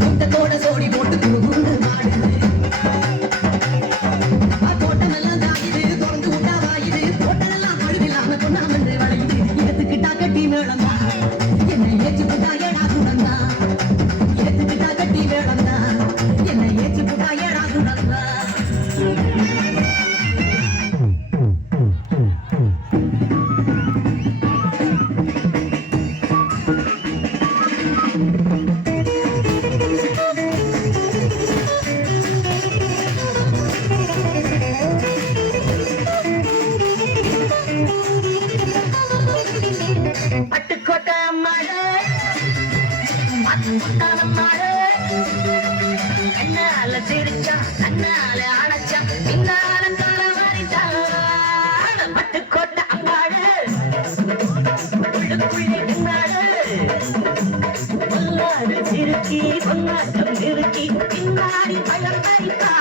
கூட்டத்தோட சோடி போட்டு கூண்டு மாடுது தோட்டமெல்லாம் தாயுது திறந்து விட்டா வாயுது தோட்டமெல்லாம் பழுதில்லாம பொண்ணாமன்று வளையுது ஏத்துக்கிட்டா கட்டி மேளம் தான் என்னை ஏற்றி விட்டா ஏடா குணந்தா ஏத்துக்கிட்டா கட்டி மேளம் தான் என்னை ஏற்றி விட்டா ஏடா குணந்தா பட்டுக்கோட்டை மழை மழை கண்ணால சிரிச்சா கண்ணால அணைச்சா பின்னால தர மாறிட்டா பட்டுக்கோட்டை அங்காடு உள்ளுக்குள்ளே பின்னாடு பொல்லாடு சிறுக்கி பொன்னாட்டம் நிறுக்கி பின்னாடி பழம் பறித்தா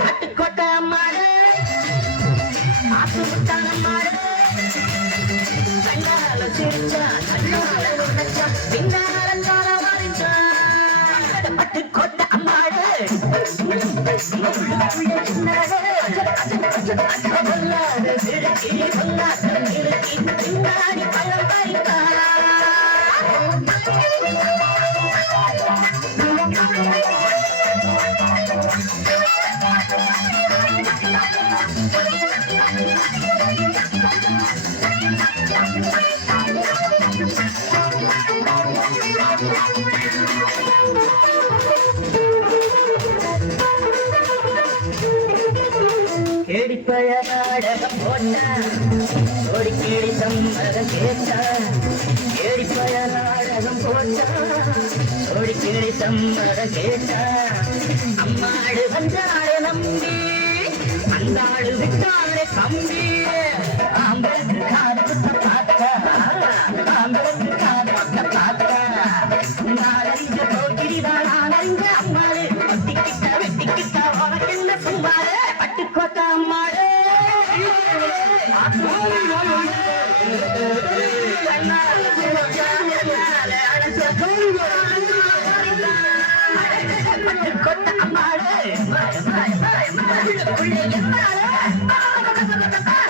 பட்டுக்கோட்டை மழை ஆசு முட்டான மழை கண்ணால சிரிச்சா கண்ணால உடைச்சா பின்னால தர மாறிட்டா பட்டுக்கோட்டை அம்மாடு பொல்லாடு சிறுக்கி பொன்னாட்டம் நிறுக்கி பின்னாடி பழம் பறித்தா கேடிப்பழ நாடகம் போட்டா ஓடி கேடி சம்மதம் கேட்டா கேடிப்பழ நாடகம் போட்டா ஓடி கேடி சம்மதம் கேட்டா அம்மாடு வந்தாளே நம்பி அந்தாடு விட்டாளே தம்பி ஆம்பளுக்கு காரணத்தை பார்த்தா ஆம்பளுக்கு காரணத்தை பார்த்தா நாலறிஞ்ச போக்கிரிதான் நாலறிஞ்ச அம்மாளு ஒட்டிக்கிட்ட வெட்டிக்கிட்ட உனக்கு என்ன சும்மாறு பட்டுக்கோட்டை அம்மாளு பட்டுக்கோட்டை அம்மாளு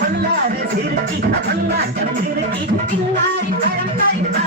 பொல்லாது சிறுக்கி பொன்னாட்டம் சிறுக்கி பின்னாடி பழம் பறித்தா